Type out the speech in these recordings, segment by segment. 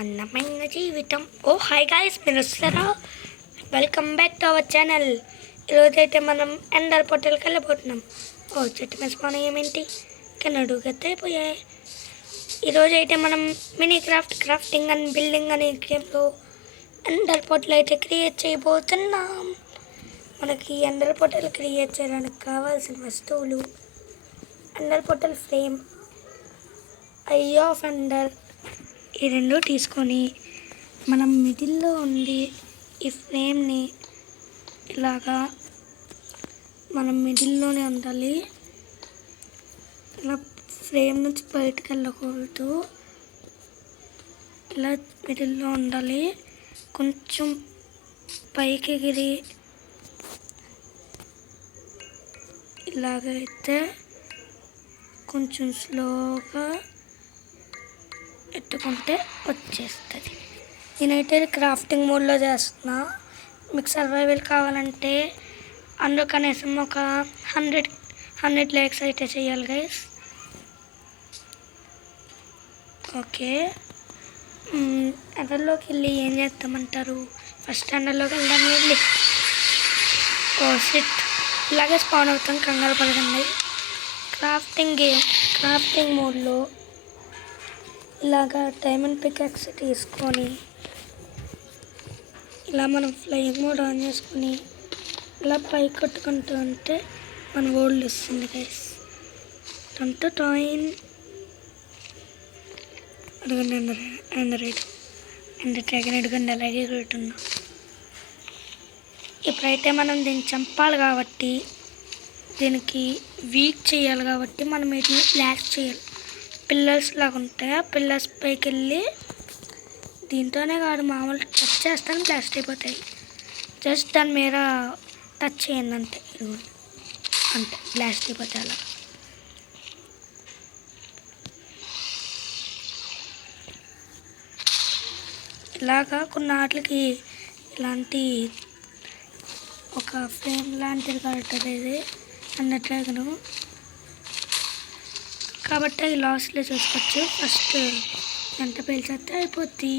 అందమైన జీవితం. ఓ hi guys, మీరు వస్తారా? Welcome back to our channel. ఈరోజైతే మనం ఎండర్ పోర్టల్కి వెళ్ళిపోతున్నాం. ఓ చెట్టు మీద స్పాన్ అయ్యేమేంటి, కానీ అడుగుతే అయిపోయాయి. ఈరోజైతే మనం మినీ క్రాఫ్టింగ్ అండ్ బిల్డింగ్ అనే గేమ్లో ఎండర్ పోర్టల్ అయితే క్రియేట్ చేయబోతున్నాం. మనకి ఎండర్ పోర్టల్ క్రియేట్ చేయడానికి కావాల్సిన వస్తువులు: Ender portal frame, I of Ender, ఈ రెండు తీసుకొని మనం మిడిల్లో ఉండి ఈ ఫ్రేమ్ని ఇలాగా మనం మిడిల్లోనే ఉండాలి. ఇలా ఫ్రేమ్ నుంచి బయటకు వెళ్ళకూడదు, ఇలా మిడిల్లో ఉండాలి. కొంచెం పైకి ఎగిరి ఇలాగైతే కొంచెం స్లోగా ఎత్తుకుంటే వచ్చేస్తుంది. నేనైతే క్రాఫ్టింగ్ మోడ్లో చేస్తున్నా. మీకు సర్వైవల్ కావాలంటే అందులో కనీసం ఒక 100 లైక్స్ అయితే చేయాలి గైస్. ఓకే, ఎండర్లోకి వెళ్ళి ఏం చేస్తామంటారు? ఫస్ట్ ఎండర్లోకి వెళ్దాం. వెళ్ళి ఓ సిట్ ఇలాగే స్పాన్ అవుతాం, కంగారు పడకండి. క్రాఫ్టింగ్ మోడ్లో ఇలాగా డైమండ్ పికాక్స్ తీసుకొని ఇలా మనం ఫ్లయింగ్ మోడ్ ఆన్ చేసుకొని ఇలా పైకి కొట్టుకుంటూ ఉంటే మన వరల్డ్ వస్తుంది గైస్. టాయిన్ అడగండి, డ్రాగన్ అడగండి, అలాగే కొట్టున్నా. ఇప్పుడైతే మనం దీన్ని చంపాలి కాబట్టి, దీనికి వీక్ చేయాలి కాబట్టి మనం వీటిని బ్లాస్ట్ చేయాలి. పిల్లర్స్ లాగా ఉంటాయి, ఆ పిల్లర్స్ పైకి వెళ్ళి దీంతోనే కాదు, మామూలు టచ్ చేస్తాను బ్లాస్ట్ అయిపోతాయి. జస్ట్ దాని మీద టచ్ చేయండి అంతే, అంతే బ్లాస్ట్ అయిపోతాయి. అలా ఇలాగా కొన్ని వాటికి ఇలాంటి ఒక ఫ్రేమ్ లాంటిది కడుతుంది ఇది అన్నట్లుగాను, కాబట్టి అవి లాస్ట్లో చూసుకోవచ్చు. ఫస్ట్ ఎంత పేల్చేస్తే అయిపోద్ది.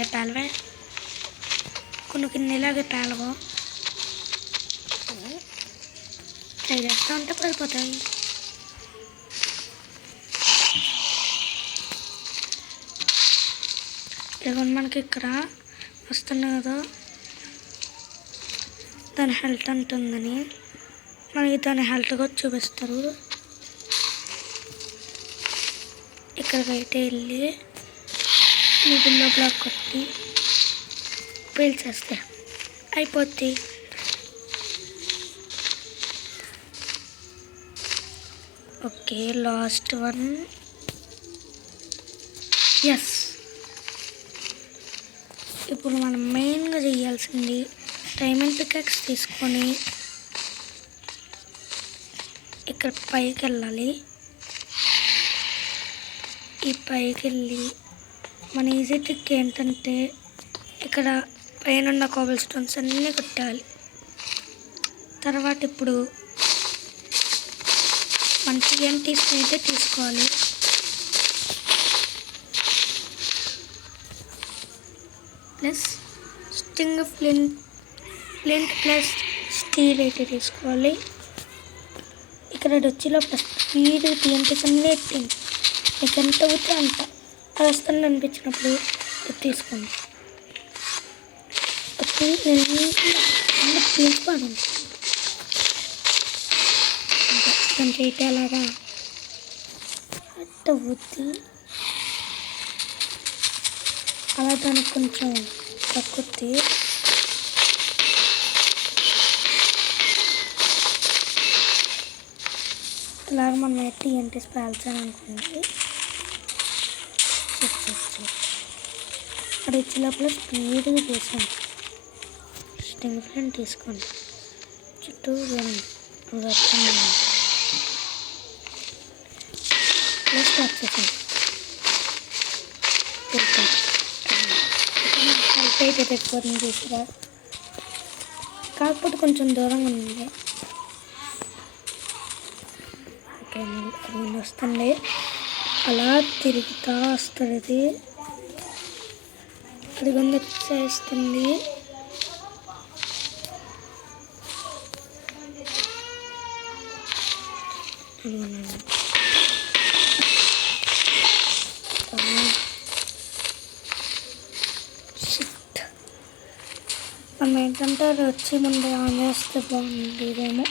ఏ పేలవే, కొన్ని ఇలాగే పేలవో ట్రై చేస్తూ ఉంటే పడిపోతాయి. ఇదిగోండి మనకి ఇక్కడ వస్తుంది కదా, దాని హెల్త్ అంటుందని మనకి దాని హెల్త్గా చూపిస్తారు. ఇక్కడికైతే వెళ్ళి మిడిల్లో బ్లాక్ కొట్టి పేల్చేస్తే అయిపోద్ది. Okay, last one. ఎస్, ఇప్పుడు మనం మెయిన్గా చేయాల్సింది డైమండ్ పికాక్స్ తీసుకొని ఇక్కడ పైకి వెళ్ళాలి. ఈ పైకి వెళ్ళి మన ఈజీ ట్రిక్ ఏంటంటే ఇక్కడ పైన ఉన్న కోబల్ స్టోన్స్ అన్నీ కొట్టాలి. తర్వాత ఇప్పుడు మన TNT అయితే తీసుకోవాలి. Plus sting flint plus steel అయితే తీసుకోవాలి. ఇక్కడ వచ్చిలో స్పీడ్ TNTs అన్నీ ఎట్టింది. మీకు ఎంత అవుతే అంత అది వస్తుంది అనిపించినప్పుడు తీసుకోండి. తీసుకోండి దానికి అయితే అలాగా అట్ట అవుద్ది. అలా దానికి కొంచెం తక్కుద్ది. అలాగ మనం TNTs పేల్చాను అనుకోండి. అది వచ్చే లోపల స్పీడ్గా తీసుకోండి. స్టింగ్ ఫ్లేమ్ తీసుకోండి, చుట్టూ స్టార్ట్ చేసాను. హెల్ప్ అయితే పెట్టుకోవడం తీసుకురా, కాకపోతే కొంచెం దూరంగా ఉంది. ఓకే, వస్తుంది. అలా తిరుగుతూ వస్తుంది. అది కొంచెం చేస్తుంది. మనం ఏంటంటే అది వచ్చి ముందు ఆన్ చేస్తే బాగుండేదేమో.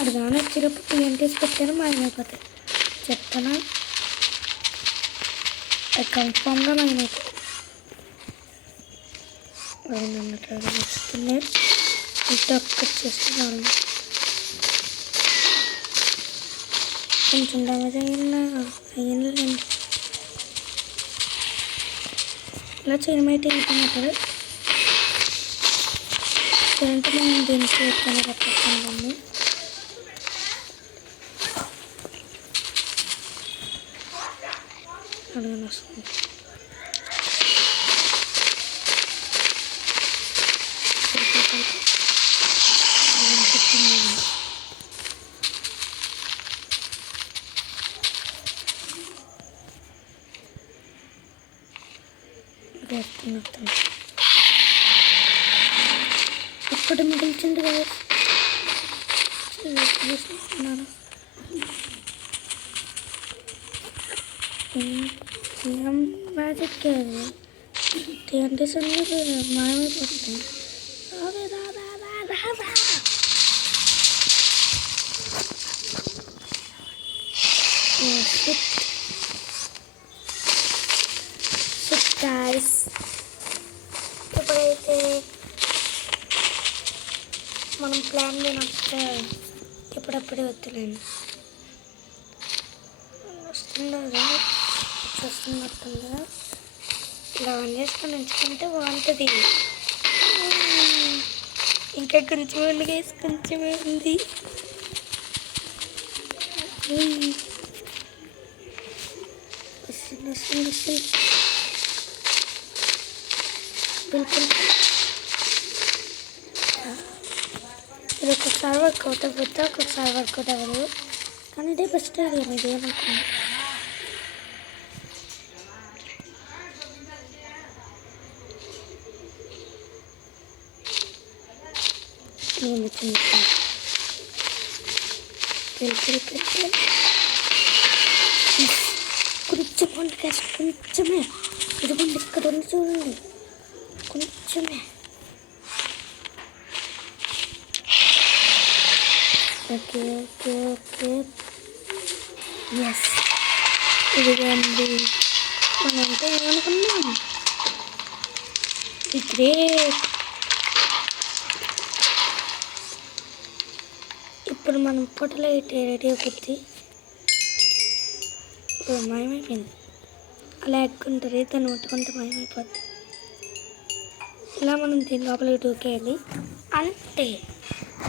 అది కానీ వచ్చినప్పుడు TNTs పెట్టాను మాయమైపోతాయి. చెప్తాను, అది కన్ఫామ్గా మాయమైపోతాయి. అది నన్ను ట్రైన్ వస్తుంది. టక్ చేస్తున్నాను. కొంచెం డ్యామేజ్ అయ్యిందండి. ఇలా చేయమైతే అయిపోయినప్పుడు ఏంటంటే మనం దీనికి ఎక్కడైనా పెట్టేస్తాము. అడగని వస్తుంది. ఒక్కటి మిగిల్చింది కదా. ఏం మ్యాజిక్ అది TNTs మాయమైపోతుంది. గాయ్స్, ఇప్పుడైతే మనం ప్లాన్ వినొస్తే ఎప్పుడప్పుడే వద్దులేండి. వస్తుందా చూస్తున్నట్టుందా? ఇలా ఆన్ చేసుకొని ఉంచుకుంటే బాగుంటుంది. ఇంకా కొంచెం ఉంది గైస్, కొంచెమే ఉంది. వస్తుంది. బిల్కుల్ ఇది ఒక్కొక్కసారి వర్కౌట్ అవ్వద్దు, ఒక్కొక్కసారి వర్కౌట్ అవ్వదు. కానీ ఇదే బెస్ట్ ఐడియా. ఇదేమనుకున్నాను. కొంచెం గ్యాస్, కొంచెమే. ఇదిగోండి, ఇక్కడ ఉంది చూడండి, కొంచెమే. ఓకే. ఎస్, ఇదిగోండి. మనంటే ఏమనుకున్నాం, గ్రేట్. ఇప్పుడు మనం పొట్టలో రెడీ అయిపోద్ది. ఇప్పుడు మాయమైపోయింది. అలా ఎక్కుంటుంది, దాన్ని ముట్టుకుంటే మాయమైపోద్ది. ఇలా మనం దీని లోపలికి దూకేయాలి అంతే.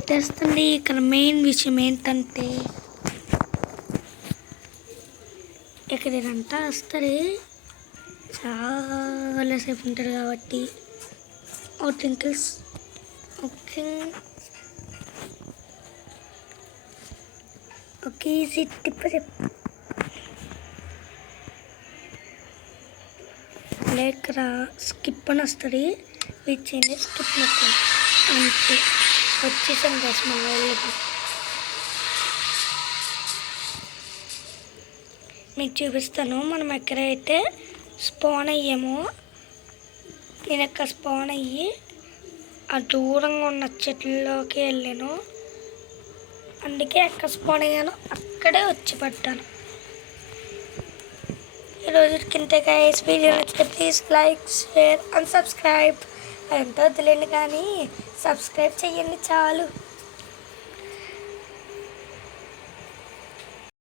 తెస్తుంది. ఇక్కడ మెయిన్ విషయం ఏంటంటే ఇక్కడ ఇదంతా వస్తుంది, చాలాసేపు ఉంటుంది కాబట్టి టింకిల్స్. ఓకే ఈజీ టిప్ లేక స్కిప్ అని వస్తుంది. వెయిట్ చేయండి, స్కిప్ నొక్కండి అంతే. వచ్చేసాం గైస్ మన వాళ్ళకి. మీకు చూపిస్తాను మనం ఎక్కడైతే స్పాన్ అయ్యామో. నేను ఎక్కడ స్పాన్ అయ్యి ఆ దూరంగా ఉన్న చెట్లలోకి వెళ్ళాను. అందుకే ఎక్కడ స్పాన్ అయ్యానో అక్కడే వచ్చి పడ్డాను. ఈరోజుకి ఇంతే గైస్. వీడియో నచ్చితే please like, share and subscribe. అదంతా వదిలేండి కానీ సబ్స్క్రైబ్ చేయండి చాలు.